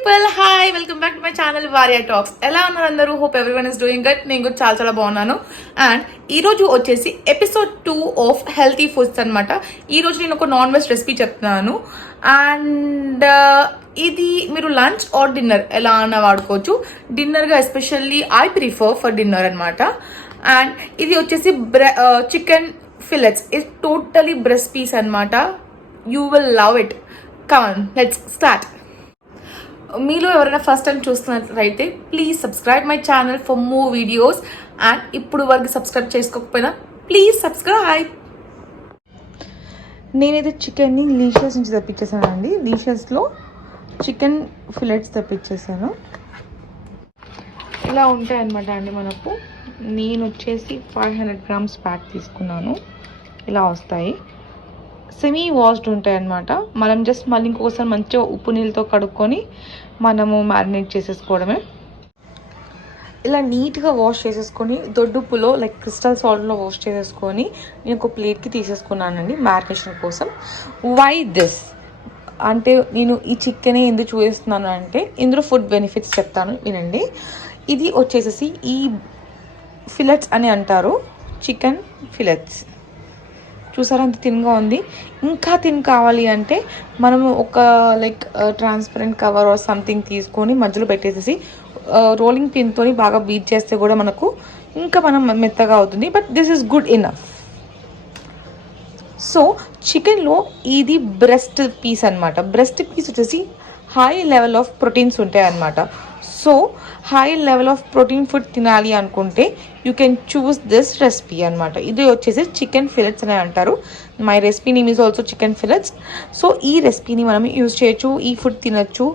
People hi welcome back to my channel వారియా talks. ఎలా ఉన్నారు అందరూ? Hope everyone is doing good. నేను కూడా చాలా చాలా బాగున్నాను. అండ్ ఈరోజు వచ్చేసి ఎపిసోడ్ 2 ఆఫ్ హెల్తీ ఫుడ్స్ అనమాట. ఈరోజు నేను ఒక నాన్ వెజ్ రెసిపీ చెప్తున్నాను. అండ్ ఇది మీరు లంచ్ ఆర్ డిన్నర్ ఎలా అన్నా వాడుకోవచ్చు. డిన్నర్గా especially I prefer for dinner అనమాట. అండ్ ఇది వచ్చేసి చికెన్ ఫిల్లెట్స్. ఇది టోటలీ బ్రెస్ట్ పీస్ అనమాట. You will love it. Come on, let's start. మీలో ఎవరైనా ఫస్ట్ టైం చూస్తున్నట్లయితే please subscribe my channel for more videos. And ఇప్పుడు వరకు సబ్స్క్రైబ్ చేసుకోకపోయినా ప్లీజ్ సబ్స్క్రైబ్. నేనైతే చికెన్ని లీషియస్ నుంచి తెప్పించేసాను అండి. లీషియస్లో చికెన్ ఫిలెట్స్ తెప్పించేసాను. ఇలా ఉంటాయి అన్నమాట అండి మనకు. నేను వచ్చేసి 500 grams ప్యాక్ తీసుకున్నాను. ఇలా వస్తాయి. సెమీ వాష్డ్ ఉంటాయి అన్నమాట. మనం జస్ట్ మళ్ళీ ఇంకోసారి మంచిగా ఉప్పు నీళ్ళతో కడుక్కొని మనము మ్యారినేట్ చేసేసుకోవడమే. ఇలా నీట్గా వాష్ చేసేసుకొని దొడ్డుప్పులో లైక్ క్రిస్టల్ సాల్ట్లో వాష్ చేసేసుకొని నేను ఒక ప్లేట్కి తీసేసుకున్నానండి మ్యారినేషన్ కోసం. వై దిస్ అంటే నేను ఈ చికెన్ ఎందుకు చూపిస్తున్నాను అంటే ఇందులో ఫుడ్ బెనిఫిట్స్ చెప్తాను వినండి. ఇది వచ్చేసేసి ఈ ఫిలెట్స్ అని అంటారు. చికెన్ ఫిలెట్స్ చూసారా ఎంత తిన్గా ఉంది. ఇంకా తిన్ కావాలి అంటే మనము ఒక like transparent cover or something తీసుకొని మధ్యలో పెట్టేసేసి రోలింగ్ పిన్తో బాగా బీట్ చేస్తే కూడా మనకు ఇంకా మనం మెత్తగా అవుతుంది. But this is good enough. So చికెన్లో ఇది బ్రెస్ట్ పీస్ అనమాట. బ్రెస్ట్ పీస్ వచ్చేసి హై లెవెల్ ఆఫ్ ప్రోటీన్స్ ఉంటాయి అన్నమాట. So high level of protein food తినాలి అనుకుంటే you can choose this recipe అనమాట. ఇది వచ్చేసి చికెన్ ఫిలెట్స్ అని అంటారు. My recipe name is also chicken fillets. So ఈ రెసిపీని మనం యూజ్ చేయొచ్చు. ఈ ఫుడ్ తినచ్చు.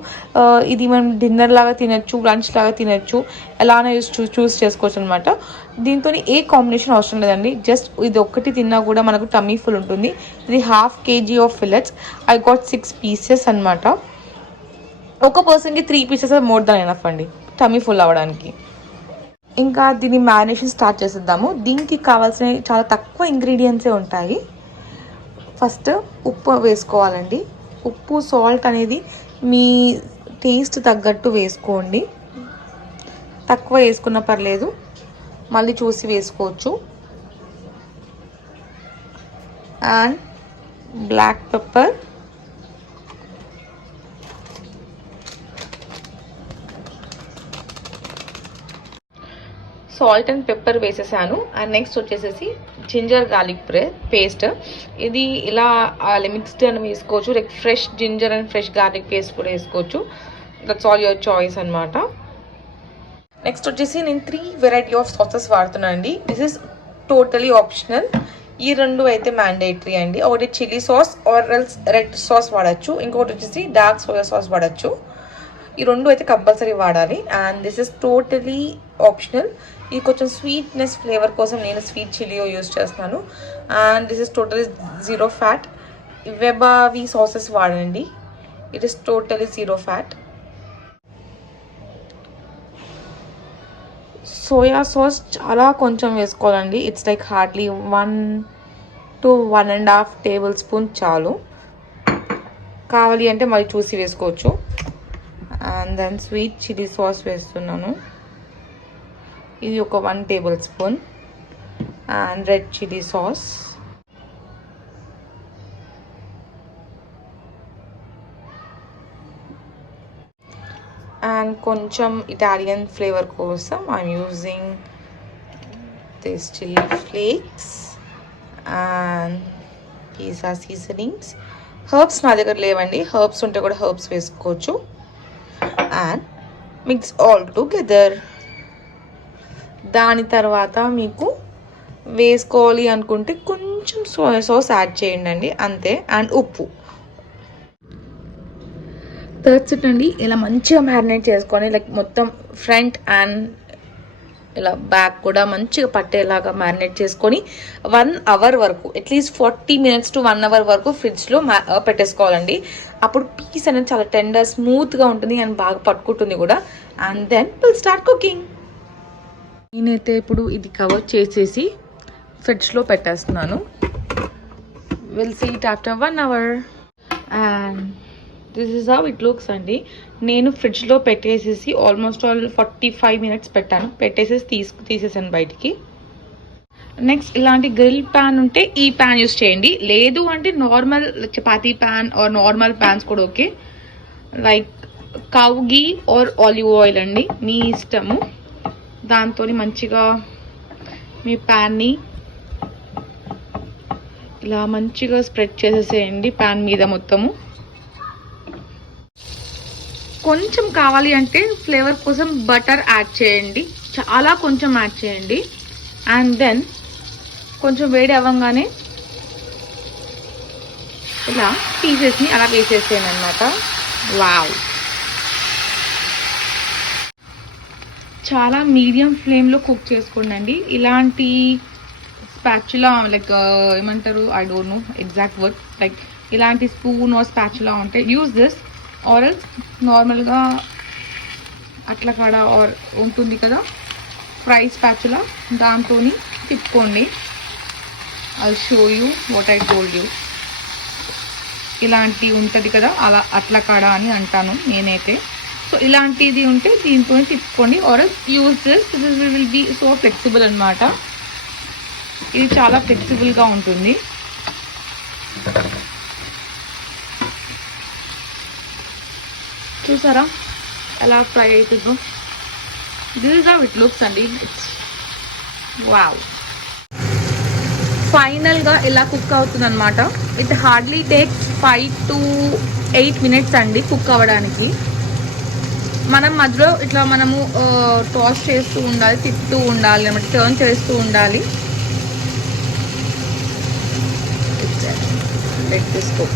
ఇది మనం డిన్నర్ లాగా తినచ్చు, లంచ్ లాగా తినచ్చు, ఎలానే చూస్ చేసుకోవచ్చు అనమాట. దీంతో ఏ కాంబినేషన్ అవసరం లేదండి. జస్ట్ ఇది ఒక్కటి తిన్నా కూడా మనకు టమ్మీ ఫుల్ ఉంటుంది. ఇది 1/2 kg of fillets. I got 6 pieces అనమాట. ఒక పర్సన్కి 3 pieces మోర్ దాన్ ఎనఫ్ అండి టమ్మీ ఫుల్ అవ్వడానికి. ఇంకా దీన్ని మ్యారినేషన్ స్టార్ట్ చేసేద్దాము. దీనికి కావాల్సిన చాలా తక్కువ ఇంగ్రీడియంట్సే ఉంటాయి. ఫస్ట్ ఉప్పు వేసుకోవాలండి. ఉప్పు సాల్ట్ అనేది మీ టేస్ట్ తగ్గట్టు వేసుకోండి. తక్కువ వేసుకున్న పర్లేదు, మళ్ళీ చూసి వేసుకోవచ్చు. And black pepper, salt and pepper వేసేసాను. అండ్ నెక్స్ట్ వచ్చేసేసి జింజర్ గార్లిక్ పేస్ట్. ఇది ఇలా మిక్స్డ్ అని వేసుకోవచ్చు. Like fresh ginger and fresh garlic paste కూడా వేసుకోవచ్చు. దట్స్ ఆల్ యువర్ చాయిస్ అనమాట. నెక్స్ట్ వచ్చేసి నేను 3 వెరైటీ ఆఫ్ సాసెస్ వాడుతున్నాను అండి. This is totally optional. ఈ రెండు అయితే మ్యాండేటరీ అండి. ఒకటి chilli sauce or else red sauce వాడచ్చు. ఇంకొకటి వచ్చేసి డార్క్ సోయా సాస్ వాడచ్చు. ఈ రెండు అయితే కంపల్సరీ వాడాలి. And this is totally optional. ఇది కొంచెం స్వీట్నెస్ ఫ్లేవర్ కోసం నేను స్వీట్ చిల్లీ యూజ్ చేస్తున్నాను. And this is totally 0 fat. వెబావి సాసెస్ వాడండి. It is totally 0 fat. Soya sauce చాలా కొంచెం వేసుకోవాలండి. It's like hardly 1 to 1.5 tablespoons చాలు. కావాలి అంటే మళ్ళీ చూసి వేసుకోవచ్చు. And then sweet chilli sauce వేస్తున్నాను. ఇది ఒక 1 tablespoon. And red chilli sauce, and కొంచెం ఇటాలియన్ ఫ్లేవర్ కోసం I'm using this chilli flakes and pizza seasonings. Herbs నా దగ్గర లేవండి. హర్బ్స్ ఉంటే కూడా హర్బ్స్ వేసుకోవచ్చు. And mix all together. దాని తర్వాత మీకు వేసుకోవాలి అనుకుంటే కొంచెం సోయా సాస్ యాడ్ చేయండి అండి, అంతే. అండ్ ఉప్పు. థర్డ్ సెట్ అండి. ఇలా మంచిగా మ్యారినేట్ చేసుకొని లైక్ మొత్తం ఫ్రంట్ అండ్ ఇలా బ్యాక్ కూడా మంచిగా పట్టేలాగా మ్యారినేట్ చేసుకొని 1 hour వరకు, అట్లీస్ట్ 40 minutes to 1 hour వరకు ఫ్రిడ్జ్లో పెట్టేసుకోవాలండి. అప్పుడు పీస్ అనేది చాలా టెండర్ స్మూత్గా ఉంటుంది అండ్ బాగా పట్టుకుంటుంది కూడా. And then will start cooking. నేనైతే ఇప్పుడు ఇది కవర్ చేసేసి ఫ్రిడ్జ్లో పెట్టేస్తున్నాను. Will see it after 1 hour. And this is how it looks అండి. నేను ఫ్రిడ్జ్లో పెట్టేసేసి ఆల్మోస్ట్ ఆల్ 45 మినిట్స్ పెట్టాను, పెట్టేసేసి తీసేసాను బయటికి. నెక్స్ట్ ఇలాంటి గ్రిల్ ప్యాన్ ఉంటే ఈ ప్యాన్ యూస్ చేయండి, లేదు అంటే normal chapati pan or normal pans కూడా okay. Like cow ghee or olive oil అండి, మీ ఇష్టము. దాంతో మంచిగా మీ ప్యాన్ని ఇలా మంచిగా స్ప్రెడ్ చేసేసేయండి ప్యాన్ మీద మొత్తము. కొంచెం కావాలి అంటే ఫ్లేవర్ కోసం బటర్ యాడ్ చేయండి, చాలా కొంచెం యాడ్ చేయండి. అండ్ దెన్ కొంచెం వేడి అవ్వగానే ఇలా పీసెస్ని అలా వేసేసేయండి అనమాట. వావ్, చాలా మీడియం ఫ్లేమ్లో కుక్ చేసుకోండి. ఇలాంటి స్పాచులా లైక్ ఏమంటారు, I don't know exact word, like ఇలాంటి స్పూన్ ఆర్ స్పాచులా ఉంటే యూజ్ దిస్, ఆర్ ఎల్స్ నార్మల్గా అట్లా కాడ ఆర్ ఉంటుంది కదా ఫ్రై స్పాచులా, దాంతో తిప్పుకోండి. I show you what I told you. ఇలాంటి ఉంటుంది కదా అలా అట్లా కాడ అని అంటాను నేనైతే. సో ఇలాంటిది ఉంటే దీంతో తిప్పుకోండి, or else use this will be so flexible అనమాట. ఇది చాలా ఫ్లెక్సిబుల్గా ఉంటుంది. చూసారా ఎలా ఫ్రై అవుతుందో. This is how it looks అండి. It's wow. ఫైనల్గా ఇలా కుక్ అవుతుంది అనమాట. It hardly takes 5 to 8 minutes అండి కుక్ అవ్వడానికి. మనం మధ్యలో ఇట్లా మనము టాస్ చేస్తూ ఉండాలి, తిప్పుతూ ఉండాలి అనమాట, టర్న్ చేస్తూ ఉండాలి. Let this cook.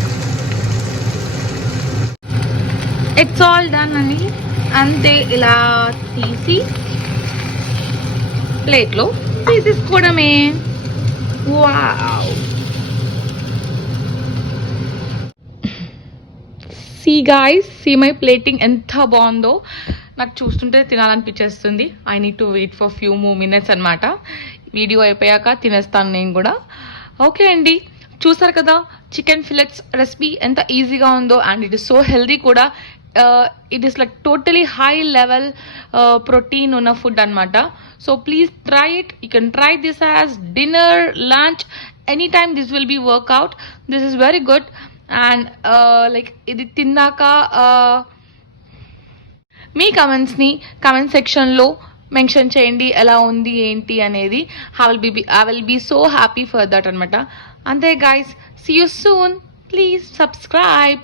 It's all done అని అంతే. ఇలా తీసి ప్లేట్లో తీసేసుకోవడమే. Wow, see guys, see my plating ఎంత బాగుందో. నాకు చూస్తుంటే తినాలనిపించేస్తుంది. I need to wait for few more minutes అనమాట. వీడియో అయిపోయాక తినేస్తాను నేను కూడా. ఓకే అండి, చూసారు కదా చికెన్ ఫిలెట్స్ రెసిపీ ఎంత ఈజీగా ఉందో. And it is so healthy కూడా. It is like totally high level protein ఉన్న ఫుడ్ అనమాట. So please try it. You can try this as dinner, lunch, any time this will be workout. This is very good. And like ఇది తిన్నాక మీ కమెంట్స్ని comment సెక్షన్లో mention చేయండి ఎలా ఉంది ఏంటి అనేది. I will be so happy for that అనమాట. అంతే guys, see you soon. Please subscribe.